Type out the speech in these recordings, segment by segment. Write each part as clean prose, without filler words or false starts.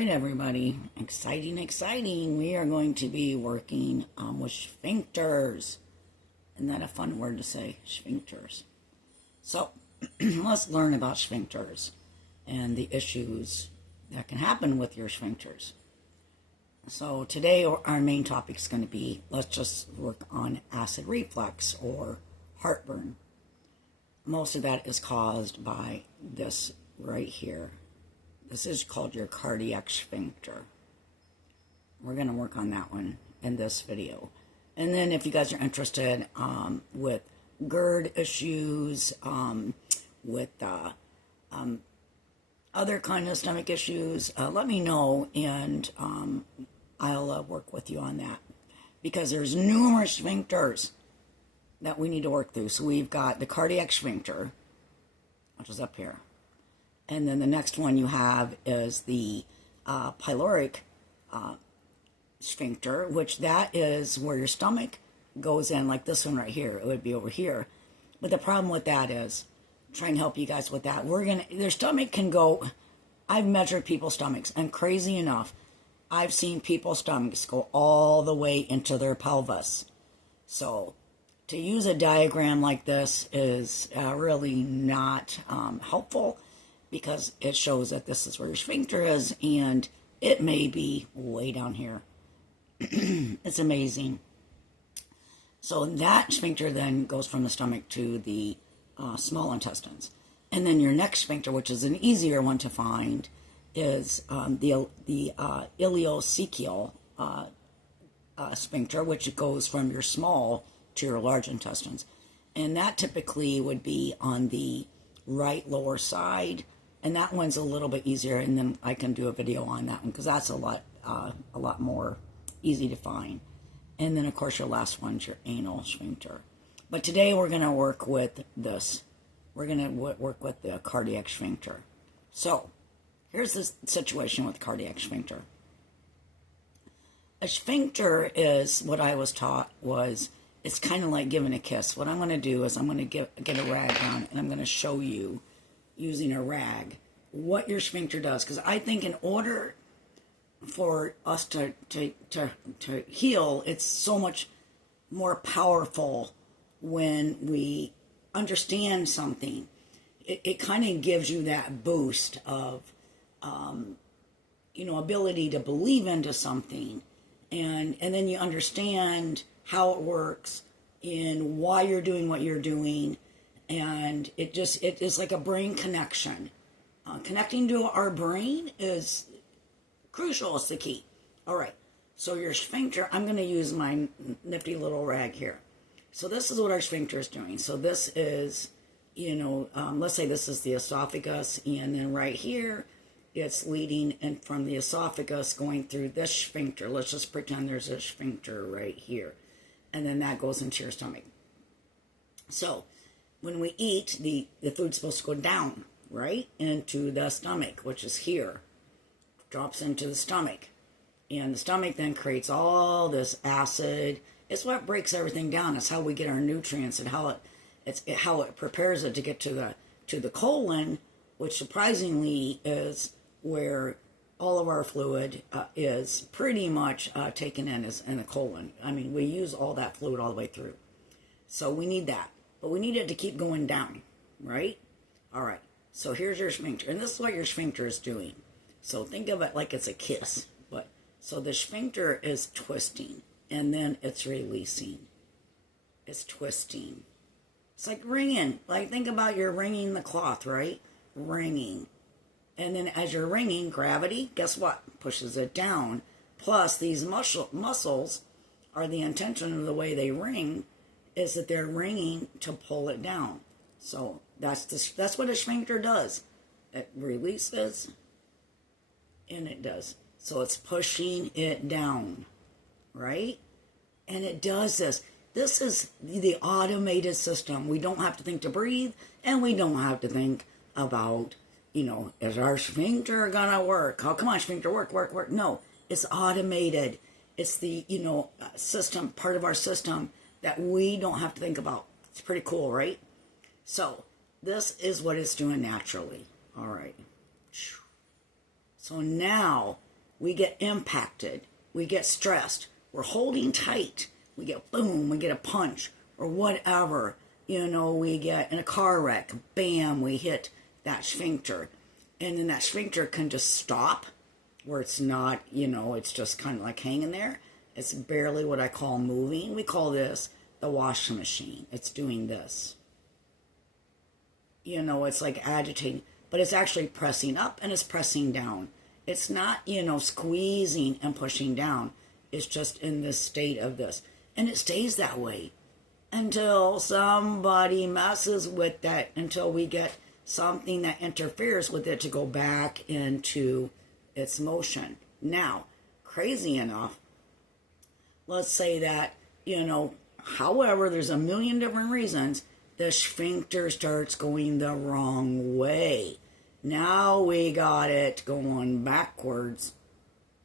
right, everybody. Exciting, exciting. We are going to be working with sphincters. Isn't that a fun word to say? Sphincters. So, let's learn about sphincters and the issues that can happen with your sphincters. So, today our main topic is going to be, let's just work on acid reflux or heartburn. Most of that is caused by this right here. This is called your cardiac sphincter. We're going to work on that one in this video. And then if you guys are interested with GERD issues, with other kind of stomach issues, let me know, and I'll work with you on that. Because there's numerous sphincters that we need to work through. So we've got the cardiac sphincter, which is up here. And then the next one you have is the pyloric sphincter, which that is where your stomach goes in, like this one right here. It would be over here. But the problem with that is, trying to help you guys with that, their stomach can go, I've measured people's stomachs, and crazy enough, I've seen people's stomachs go all the way into their pelvis. So, to use a diagram like this is really not helpful, because it shows that this is where your sphincter is, and it may be way down here. It's amazing. So that sphincter then goes from the stomach to the small intestines. And then your next sphincter, which is an easier one to find, is the ileocecal sphincter, which goes from your small to your large intestines. And that typically would be on the right lower side. And that one's a little bit easier, and then I can do a video on that one because that's a lot more easy to find. And then, of course, your last one's your anal sphincter. But today we're going to work with this. We're going to work with the cardiac sphincter. So, here's the situation with cardiac sphincter. A sphincter is, what I was taught was, it's kind of like giving a kiss. What I'm going to do is I'm going to get a rag on, and I'm going to show you, using a rag, what your sphincter does. Because I think in order for us to heal, it's so much more powerful when we understand something. It kind of gives you that boost of, ability to believe into something. And then you understand how it works and why you're doing what you're doing. And it is like a brain connection. Connecting to our brain is crucial. It's the key. All right. So your sphincter, I'm going to use my nifty little rag here. So this is what our sphincter is doing. So this is, let's say this is the esophagus. And then right here, it's leading in from the esophagus going through this sphincter. Let's just pretend there's a sphincter right here. And then that goes into your stomach. So when we eat, the food's supposed to go down, right, into the stomach, which is here. Drops into the stomach. And the stomach then creates all this acid. It's what breaks everything down. It's how we get our nutrients, and how it prepares it to get to the colon, which surprisingly is where all of our fluid is pretty much taken in the colon. I mean, we use all that fluid all the way through. So we need that. But we need it to keep going down, right? All right. So here's your sphincter. And this is what your sphincter is doing. So think of it like it's a kiss. So the sphincter is twisting. And then it's releasing. It's twisting. It's like wringing. Like, think about you're wringing the cloth, right? Wringing. And then as you're wringing, gravity, guess what? Pushes it down. Plus, these muscles are the intention of the way they wring, is that they're wringing to pull it down. So that's what a sphincter does. It releases, and it does. So it's pushing it down, right? And it does this. This is the automated system. We don't have to think to breathe, and we don't have to think about, is our sphincter gonna work? Oh, come on, sphincter, work. No, it's automated. It's the, system, part of our system that we don't have to think about. It's pretty cool, right? So this is what it's doing naturally. All right. So now we get impacted, we get stressed, we're holding tight, we get boom, we get a punch, or whatever. We get in a car wreck, bam, we hit that sphincter. And then that sphincter can just stop, where it's not, it's just kind of like hanging there. It's barely what I call moving. We call this the washing machine. It's doing this. It's like agitating, but it's actually pressing up and it's pressing down. It's not, squeezing and pushing down. It's just in this state of this. And it stays that way until somebody messes with that, until we get something that interferes with it to go back into its motion. Now, crazy enough, let's say that, however, there's a million different reasons, the sphincter starts going the wrong way. Now we got it going backwards.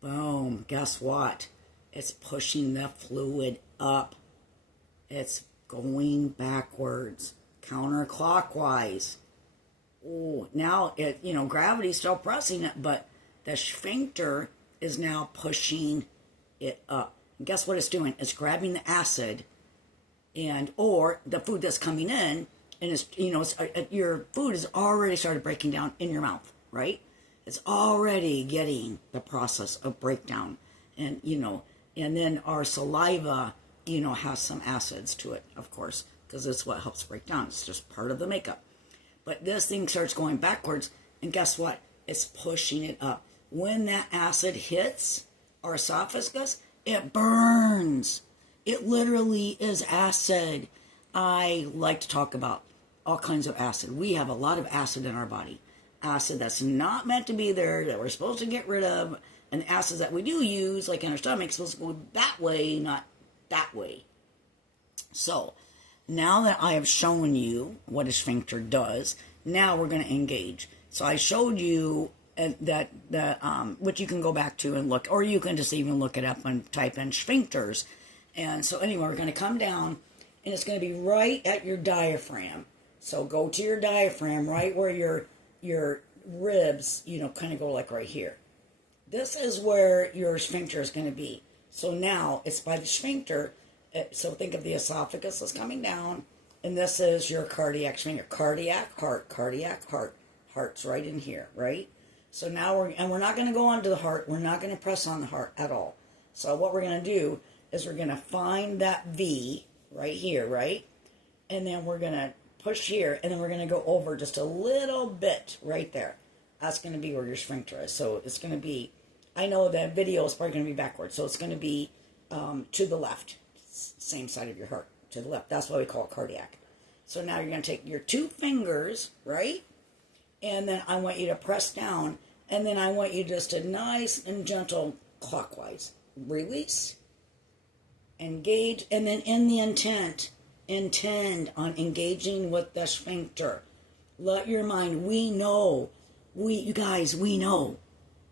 Boom, guess what? It's pushing the fluid up. It's going backwards, counterclockwise. Oh, now gravity's still pressing it, but the sphincter is now pushing it up. And guess what it's doing? It's grabbing the acid or the food that's coming in, and your food has already started breaking down in your mouth, right? It's already getting the process of breakdown, and then our saliva, has some acids to it, of course, because it's what helps break down. It's just part of the makeup. But this thing starts going backwards, and guess what? It's pushing it up. When that acid hits our esophagus, it burns. It literally is acid. I like to talk about all kinds of acid. We have a lot of acid in our body. Acid that's not meant to be there, that we're supposed to get rid of, and the acids that we do use, like in our stomach, supposed to go that way, not that way. So, now that I have shown you what a sphincter does, now we're going to engage. So I showed you that which you can go back to and look, or you can just even look it up and type in sphincters. And so anyway, we're going to come down, and it's going to be right at your diaphragm. So go to your diaphragm, right where your ribs, kind of go like right here. This is where your sphincter is going to be. So now it's by the sphincter. So think of the esophagus is coming down, and this is your cardiac sphincter. Cardiac, heart. Heart's right in here, right? So now we're not going to go onto the heart. We're not going to press on the heart at all. So what we're going to do is we're going to find that V right here, right? And then we're going to push here, and then we're going to go over just a little bit right there. That's going to be where your sphincter is. So it's going to be, I know that video is probably going to be backwards, so it's going to be to the left, same side of your heart, to the left. That's why we call it cardiac. So now you're going to take your two fingers, right? And then I want you to press down, and then I want you just to nice and gentle clockwise. Release, engage, and then in the intend on engaging with the sphincter. Let your mind, we know. You guys, we know.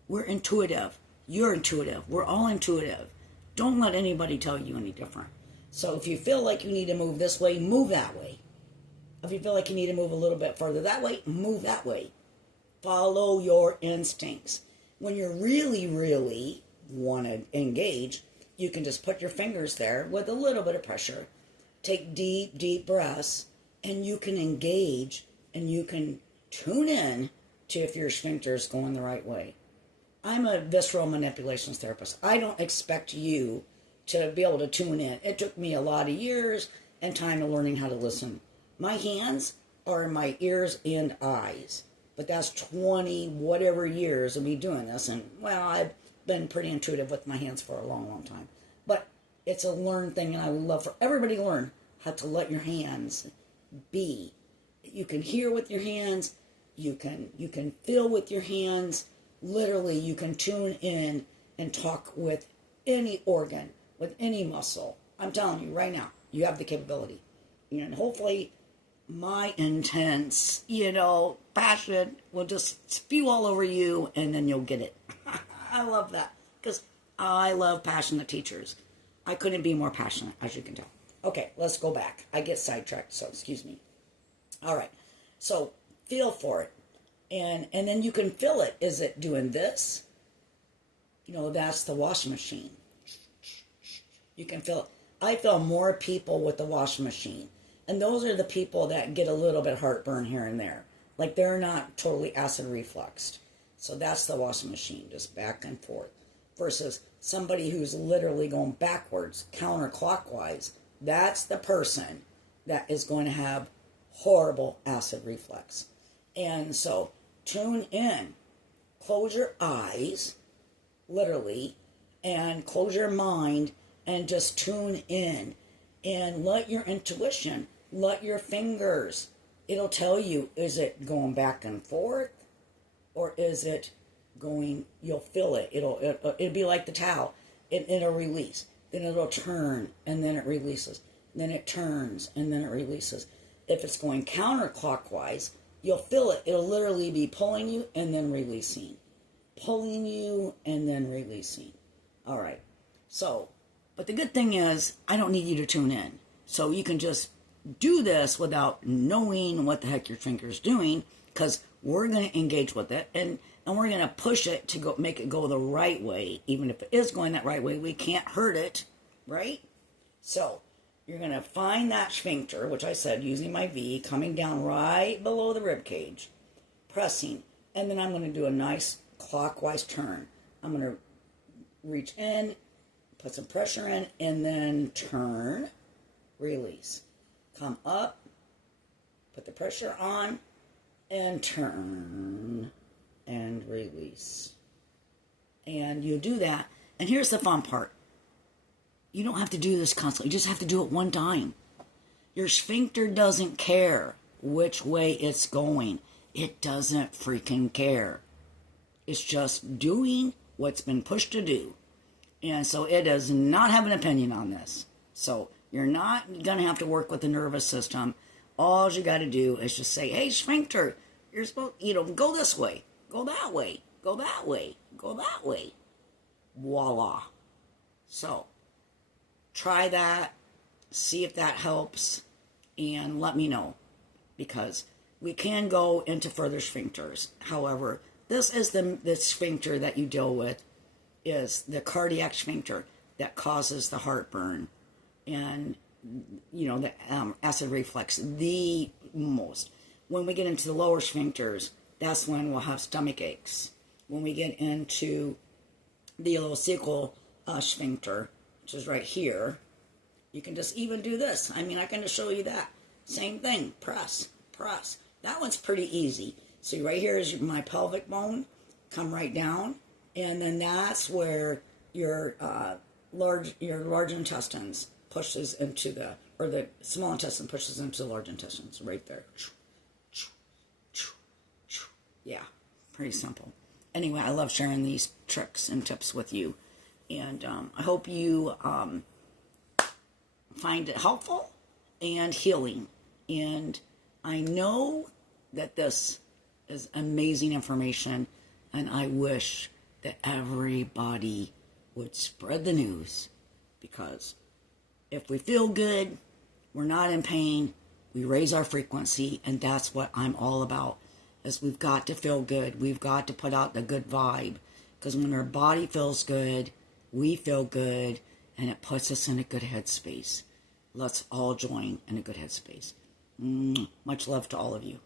We're intuitive. You're intuitive. We're all intuitive. Don't let anybody tell you any different. So if you feel like you need to move this way, move that way. If you feel like you need to move a little bit further that way, move that way. Follow your instincts. When you really, really want to engage, you can just put your fingers there with a little bit of pressure. Take deep, deep breaths, and you can engage, and you can tune in to if your sphincter is going the right way. I'm a visceral manipulation therapist. I don't expect you to be able to tune in. It took me a lot of years and time to learning how to listen. My hands are my ears and eyes, but that's 20 whatever years of me doing this, and well, I've been pretty intuitive with my hands for a long, long time. But it's a learned thing, and I would love for everybody to learn how to let your hands be. You can hear with your hands. You can feel with your hands. Literally, you can tune in and talk with any organ, with any muscle. I'm telling you right now, you have the capability. And hopefully, my intense, passion will just spew all over you, and then you'll get it. I love that, because I love passionate teachers. I couldn't be more passionate, as you can tell. Okay, let's go back. I get sidetracked, so excuse me. All right, so feel for it. And then you can feel it. Is it doing this? that's the washing machine. You can feel, I feel more people with the washing machine. And those are the people that get a little bit heartburn here and there. Like they're not totally acid refluxed. So that's the washing machine, just back and forth. Versus somebody who's literally going backwards, counterclockwise. That's the person that is going to have horrible acid reflux. And so tune in. Close your eyes, literally, and close your mind and just tune in. And let your intuition, let your fingers, it'll tell you, is it going back and forth? Or is it going, you'll feel it. It'll be like the towel. It'll release. Then it'll turn, and then it releases. Then it turns, and then it releases. If it's going counterclockwise, you'll feel it. It'll literally be pulling you and then releasing. Pulling you and then releasing. All right. So, but the good thing is, I don't need you to tune in. So you can just do this without knowing what the heck your finger's doing, because we're going to engage with it, and we're going to push it to go make it go the right way. Even if it is going that right way, we can't hurt it, right? So you're going to find that sphincter, which I said, using my V, coming down right below the rib cage, pressing, and then I'm going to do a nice clockwise turn. I'm going to reach in, put some pressure in, and then turn, release. Come up, put the pressure on, and turn, and release. And you do that, and here's the fun part. You don't have to do this constantly. You just have to do it one time. Your sphincter doesn't care which way it's going. It doesn't freaking care. It's just doing what's been pushed to do. And so it does not have an opinion on this. So you're not going to have to work with the nervous system. All you got to do is just say, hey, sphincter, you're supposed, go this way, go that way, go that way, go that way. Voila. So try that, see if that helps, and let me know. Because we can go into further sphincters. However, this is the sphincter that you deal with, is the cardiac sphincter that causes the heartburn and, the acid reflux the most. When we get into the lower sphincters, that's when we'll have stomach aches. When we get into the ileocecal sphincter, which is right here, you can just even do this. I can just show you that. Same thing, press, press. That one's pretty easy. See, right here is my pelvic bone. Come right down, and then that's where your large intestines pushes into the small intestine pushes into the large intestines. Right there. Yeah, pretty simple. Anyway, I love sharing these tricks and tips with you, and I hope you find it helpful and healing. And I know that this is amazing information, and I wish that everybody would spread the news, because if we feel good, we're not in pain, we raise our frequency, and that's what I'm all about, is we've got to feel good. We've got to put out the good vibe, because when our body feels good, we feel good, and it puts us in a good headspace. Let's all join in a good headspace. Much love to all of you.